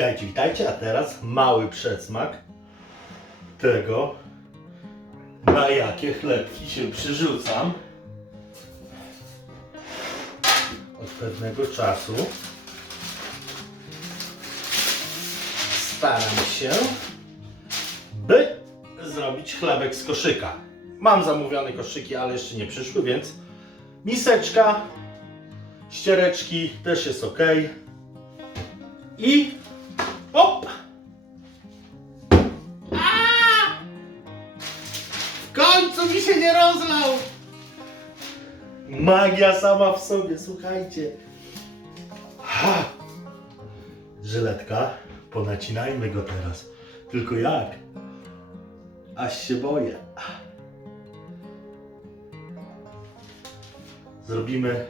Witajcie, witajcie, a teraz mały przedsmak tego, na jakie chlebki się przyrzucam od pewnego czasu. Staram się, by zrobić chlebek z koszyka. Mam zamówione koszyki, ale jeszcze nie przyszły, więc miseczka, ściereczki też jest ok. I hop! W końcu mi się nie rozlał! Magia sama w sobie, słuchajcie. Żyletka, ponacinajmy go teraz. Tylko jak? Aż się boję. Zrobimy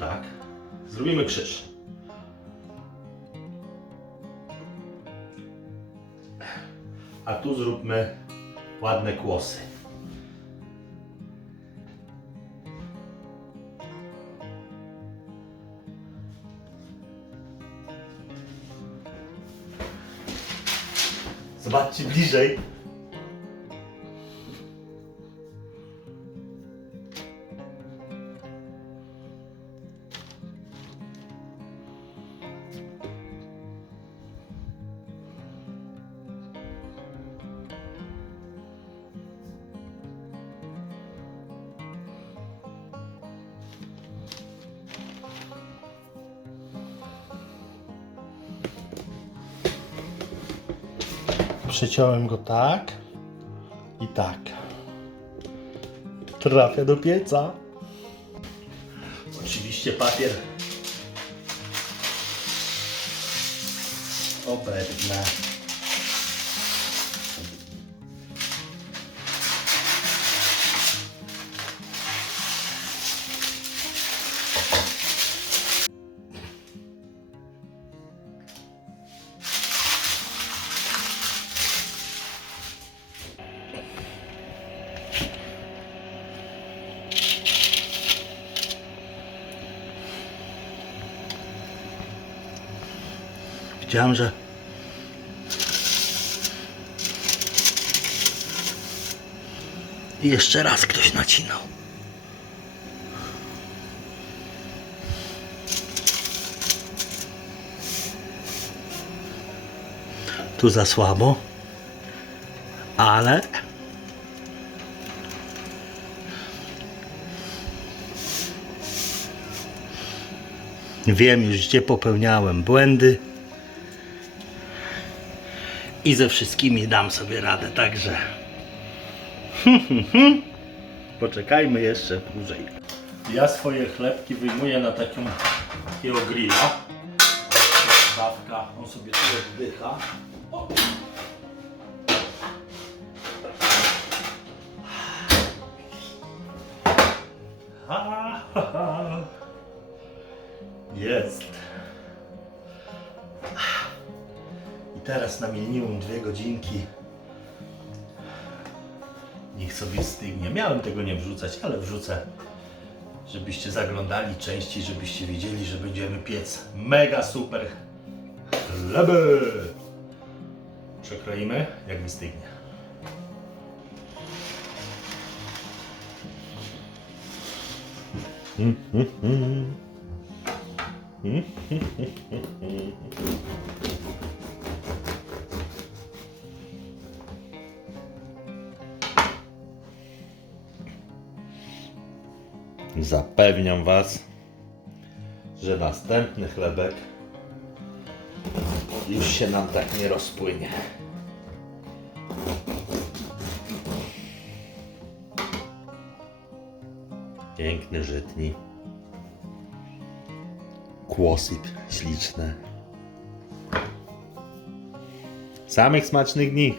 tak. Zrobimy krzyż. A tu zróbmy ładne kłosy. Zobaczcie bliżej. Przeciąłem go tak i tak. Trafia do pieca. Oczywiście papier oberwę. Widziałem, że jeszcze raz ktoś nacinał. Tu za słabo, ale wiem już, gdzie popełniałem błędy. I ze wszystkimi dam sobie radę, także poczekajmy jeszcze dłużej. Ja swoje chlebki wyjmuję na takiego grilla. Stawka, on sobie tu oddycha. O. Jest. Teraz na minimum 2 godzinki. Niech sobie stygnie. Miałem tego nie wrzucać, ale wrzucę, żebyście zaglądali częściej, żebyście wiedzieli, że będziemy piec mega super chleby. Przekroimy, jak wystygnie. Zapewniam Was, że następny chlebek już się nam tak nie rozpłynie. Piękny, żytni. Kłosy śliczne. Samych smacznych dni.